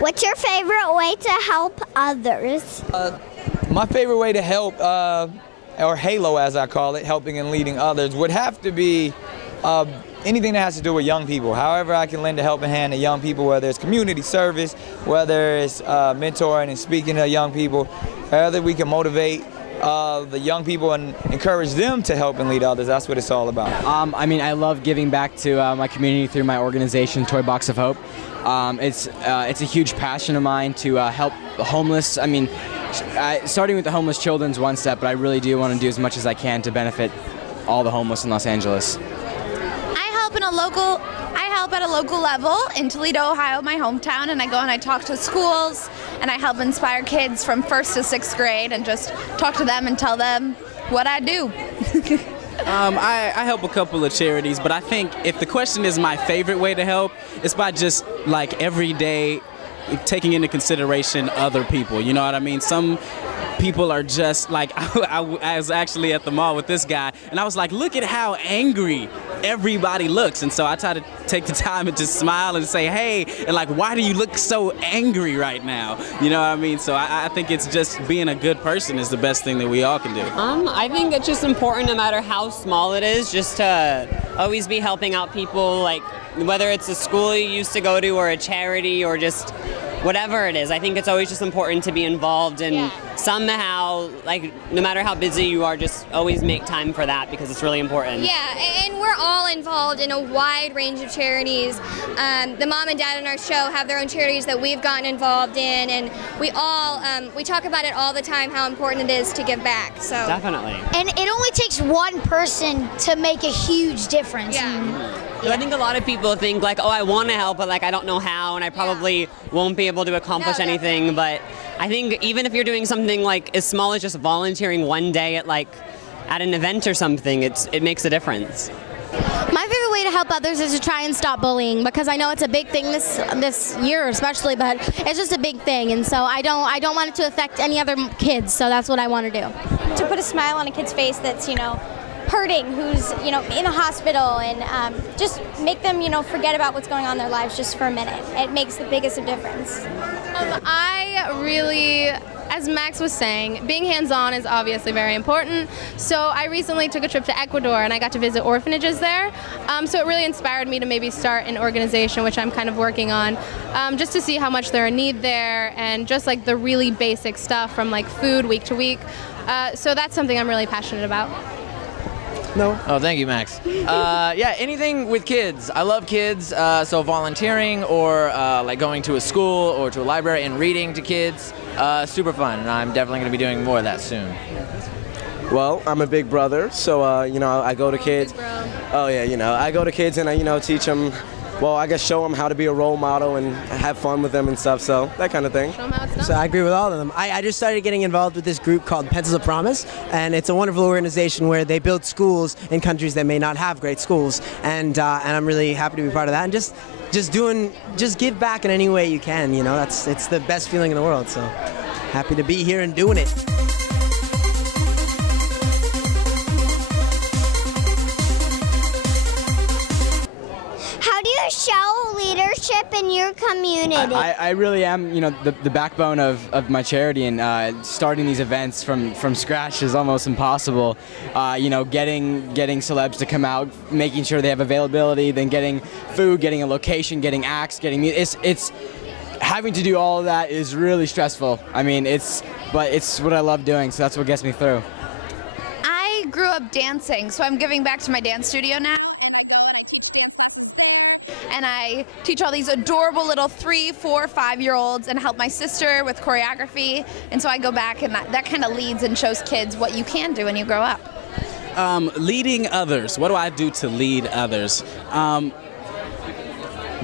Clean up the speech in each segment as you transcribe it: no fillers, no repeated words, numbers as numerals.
What's your favorite way to help others? My favorite way to help, or HALO as I call it, helping and leading others, would have to be anything that has to do with young people. However I can lend a helping hand to young people, whether it's community service, whether it's mentoring and speaking to young people, whether we can motivate the young people and encourage them to help and lead others. That's what it's all about. I mean, I love giving back to my community through my organization, Toy Box of Hope. It's a huge passion of mine to help the homeless. I mean, starting with the homeless children's one step, but I really do want to do as much as I can to benefit all the homeless in Los Angeles. I help at a local level in Toledo, Ohio, my hometown, and I go and I talk to schools and I help inspire kids from 1st to 6th grade and just talk to them and tell them what I do. I help a couple of charities, but I think if the question is my favorite way to help, it's by just like every day taking into consideration other people. You know what I mean? Some people are just like, I was actually at the mall with this guy, and I was like, look at how angry everybody looks. And so I try to take the time and just smile and say, hey, and like, why do you look so angry right now? You know what I mean? So I think it's just being a good person is the best thing that we all can do. I think it's just important, no matter how small it is, just to always be helping out people, like whether it's a school you used to go to or a charity or just whatever it is. I think it's always just important to be involved and somehow, like, no matter how busy you are, just always make time for that because it's really important. Yeah, and we're all involved in a wide range of charities. The mom and dad in our show have their own charities that we've gotten involved in, and we all, we talk about it all the time, how important it is to give back. So Definitely. And it only takes one person to make a huge difference. Yeah. I think a lot of people think like, oh, I want to help, but like I don't know how, and I probably won't be able to accomplish anything. But I think even if you're doing something like as small as just volunteering one day at an event or something, it makes a difference. My favorite way to help others is to try and stop bullying, because I know it's a big thing this year especially, but it's just a big thing, and so I don't want it to affect any other kids, so that's what I want to do. To put a smile on a kid's face that's, hurting, who's, in a hospital, and just make them, forget about what's going on in their lives just for a minute. It makes the biggest of difference. I really, as Max was saying, being hands-on is obviously very important. So I recently took a trip to Ecuador and I got to visit orphanages there. So it really inspired me to maybe start an organization, which I'm kind of working on, just to see how much there are need there and just like the really basic stuff from like food week to week. So that's something I'm really passionate about. No. Oh, thank you, Max. Yeah, anything with kids. I love kids, so volunteering or like going to a school or to a library and reading to kids, super fun, and I'm definitely going to be doing more of that soon. Well, I'm a big brother, so I go to kids. Oh yeah, I go to kids and I teach them. Well, I guess show them how to be a role model and have fun with them and stuff, so that kind of thing. So I agree with all of them. I just started getting involved with this group called Pencils of Promise, and it's a wonderful organization where they build schools in countries that may not have great schools, and I'm really happy to be part of that, and just give back in any way you can, it's the best feeling in the world, so happy to be here and doing it. Show leadership in your community. I really am, the backbone of my charity, and starting these events from scratch is almost impossible. Getting celebs to come out, making sure they have availability, then getting food, getting a location, getting acts, getting it's having to do all of that is really stressful. I mean, but it's what I love doing, so that's what gets me through. I grew up dancing, so I'm giving back to my dance studio now. And I teach all these adorable little 3-, 4-, 5-year-olds and help my sister with choreography. And so I go back and that kind of leads and shows kids what you can do when you grow up. Leading others. What do I do to lead others?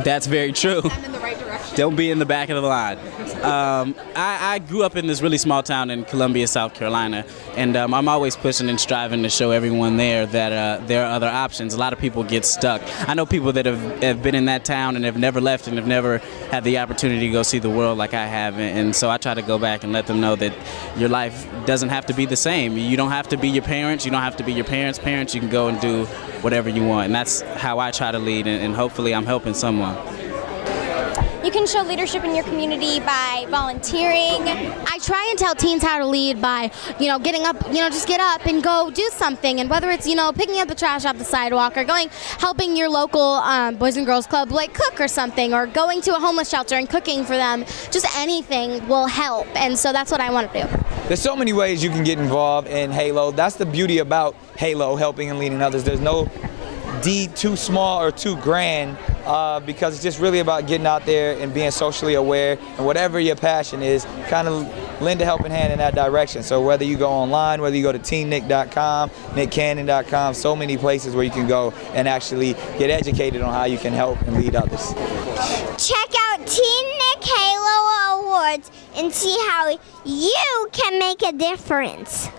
That's very true. I'm in the right direction. Don't be in the back of the line. I grew up in this really small town in Columbia, South Carolina, and I'm always pushing and striving to show everyone there that there are other options. A lot of people get stuck. I know people that have been in that town and have never left and have never had the opportunity to go see the world like I have, and so I try to go back and let them know that your life doesn't have to be the same. You don't have to be your parents. You don't have to be your parents' parents. You can go and do whatever you want, and that's how I try to lead, and hopefully I'm helping someone. You can show leadership in your community by volunteering. I try and tell teens how to lead by, getting up, just get up and go do something. And whether it's, picking up the trash off the sidewalk or helping your local Boys and Girls Club, like cook or something, or going to a homeless shelter and cooking for them, just anything will help. And so that's what I want to do. There's so many ways you can get involved in Halo. That's the beauty about Halo, helping and leading others. There's no D too small or too grand, because it's just really about getting out there and being socially aware, and whatever your passion is, kind of lend a helping hand in that direction. So whether you go online, whether you go to TeenNick.com, NickCannon.com, so many places where you can go and actually get educated on how you can help and lead others. Check out TeenNick HALO Awards and see how you can make a difference.